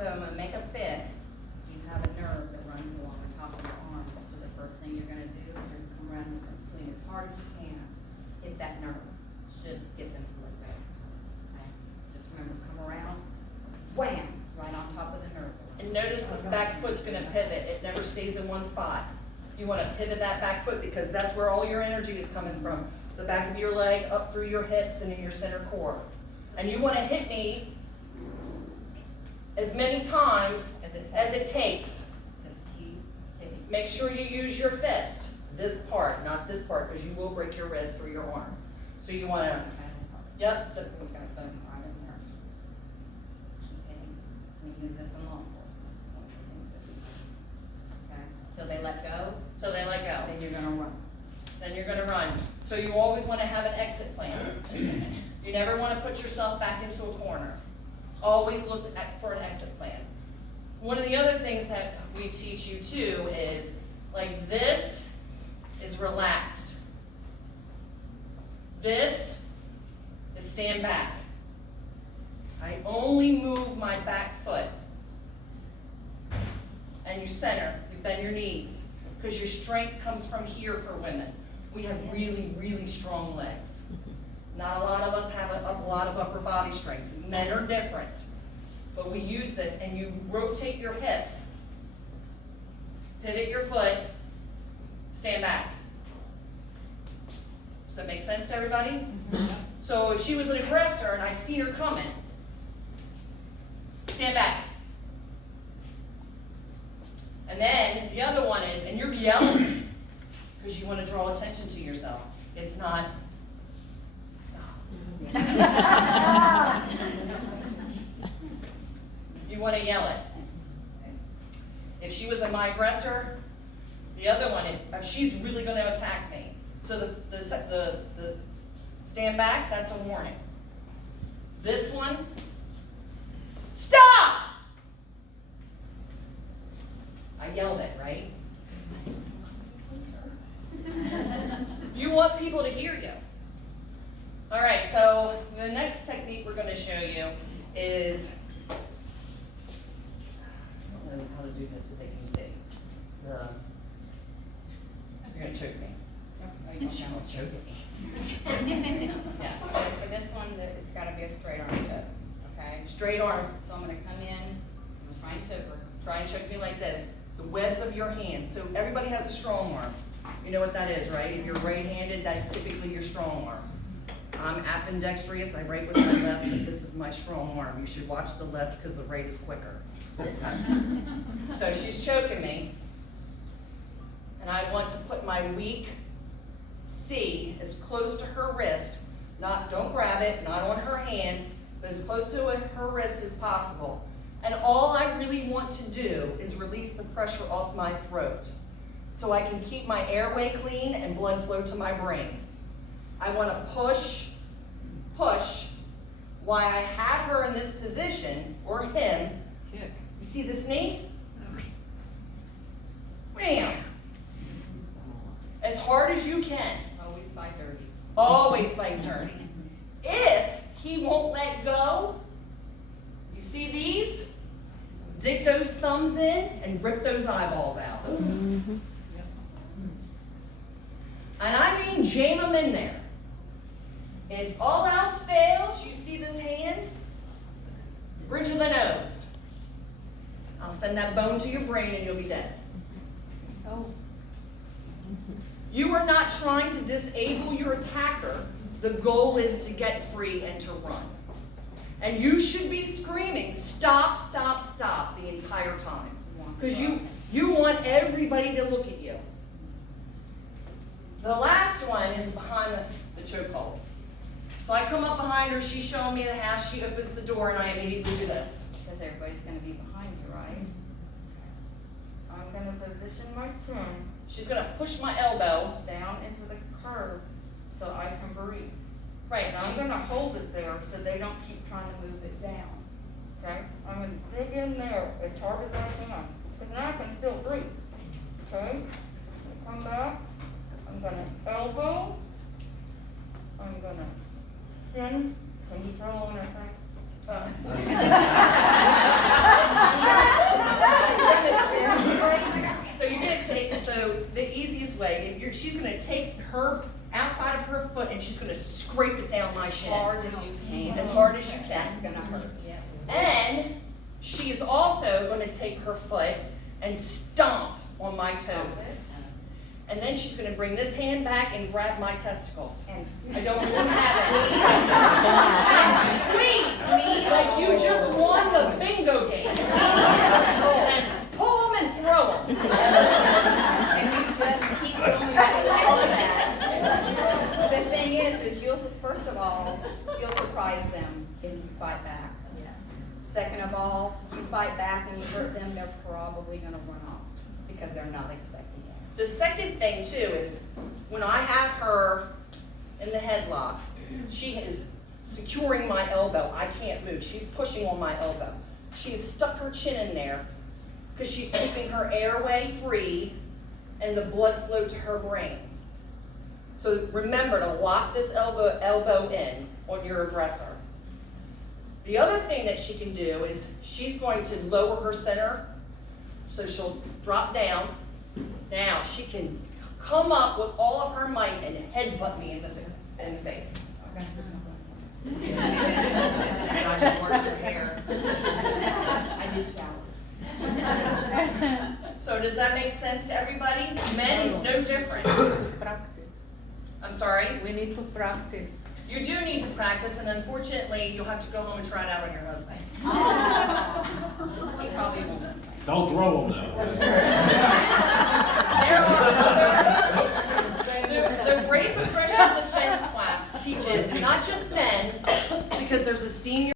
So make a fist, you have a nerve that runs along the top of your arm. So the first thing you're gonna do is you're gonna come around and swing as hard as you can. Hit that nerve. Should get them to let go. Okay? Just remember, come around, wham, right on top of the nerve. And notice the back foot's gonna pivot. It never stays in one spot. You wanna pivot that back foot because that's where all your energy is coming from. The back of your leg, up through your hips and in your center core. And you wanna hit me as many times as it takes. Just keep hitting. Make sure you use your fist. This part, not this part, because you will break your wrist or your arm. So you wanna, yep, Just we got both right in there. Keep hitting. We use this in law enforcement. It's one of the things that we do. Okay? Till they let go, so they let go. then you're gonna run. Then you're gonna run. So you always wanna have an exit plan. You never wanna put yourself back into a corner. Always look for an exit plan. One of the other things that we teach you too is, like, this is relaxed. This is stand back. I only move my back foot. And you center, you bend your knees, because your strength comes from here for women. We have really, really strong legs. Not a lot of us have a lot of upper body strength. Men are different. But we use this, and you rotate your hips, pivot your foot, stand back. Does that make sense to everybody? Mm-hmm. So if she was an aggressor and I see her coming, stand back. And then the other one is, and you're yelling because you want to draw attention to yourself. It's not, stop. You want to yell it. If she was my aggressor, the other one, if she's really going to attack me. So the stand back, that's a warning. This one, stop! I yelled it, right? You want people to hear you. All right, so the next technique we're going to show you is, I don't know how to do this so they can see. You're going to choke me. You're going to choke me. Yeah. So for this one, it's gotta be a straight arm choke, okay? Straight arms. So I'm gonna come in, I'm trying to choke her. Try and choke me like this. The webs of your hands. So everybody has a strong arm. You know what that is, right? If you're right-handed, that's typically your strong arm. I'm ambidextrous. I write with my left, but this is my strong arm. You should watch the left because the right is quicker. So she's choking me. And I want to put my weak C as close to her wrist. Don't grab it, not on her hand, but as close to her wrist as possible. And all I really want to do is release the pressure off my throat so I can keep my airway clean and blood flow to my brain. I want to push while I have her in this position, or him. You see this knee? Bam! As hard as you can. Always fight dirty. Always fight dirty. If he won't let go, you see these? Dig those thumbs in and rip those eyeballs out. Mm-hmm. And I mean jam them in there. If all else fails, you see this hand? Bridge of the nose. I'll send that bone to your brain and you'll be dead. Oh. You are not trying to disable your attacker. The goal is to get free and to run. And you should be screaming, stop, stop, stop the entire time. Because you want everybody to look at you. The last one is behind the chokehold. So I come up behind her, she's showing me the house, she opens the door, and I immediately do this. Because everybody's going to be behind you, right? I'm going to position my chin She's going to push my elbow. down into the curve so I can breathe. Right. And I'm going to hold it there so they don't keep trying to move it down. Okay? I'm going to dig in there as hard as I can. Because now I can still breathe. Okay? Come back. I'm going to elbow. I'm going to chin. Can you throw on that thing? my As shin. hard as you can. As hard as you can. That's gonna hurt. And she is also going to take her foot and stomp on my toes. And then she's going to bring this hand back and grab my testicles. And I don't really have it. And squeeze, like you just won the bingo game. And pull them and throw them. And you just keep going through all of that. The thing is you'll, first of all, you'll surprise them if you fight back. Second of all, you fight back and you hurt them, they're probably gonna run off because they're not expecting it. The second thing too is when I have her in the headlock, she is securing my elbow. I can't move. She's pushing on my elbow. She's stuck her chin in there because she's keeping her airway free and the blood flow to her brain. So remember to lock this elbow in on your aggressor. The other thing that she can do is she's going to lower her center, so she'll drop down. Now she can come up with all of her might and headbutt me in the face. I should wash your hair. I did shower. So does that make sense to everybody? Men is no different. Practice. I'm sorry? We need to practice. You do need to practice, and unfortunately, you'll have to go home and try it out on your husband. He probably won't. Don't throw them though. There are the Rape Aggression Defense class teaches not just men, because there's a senior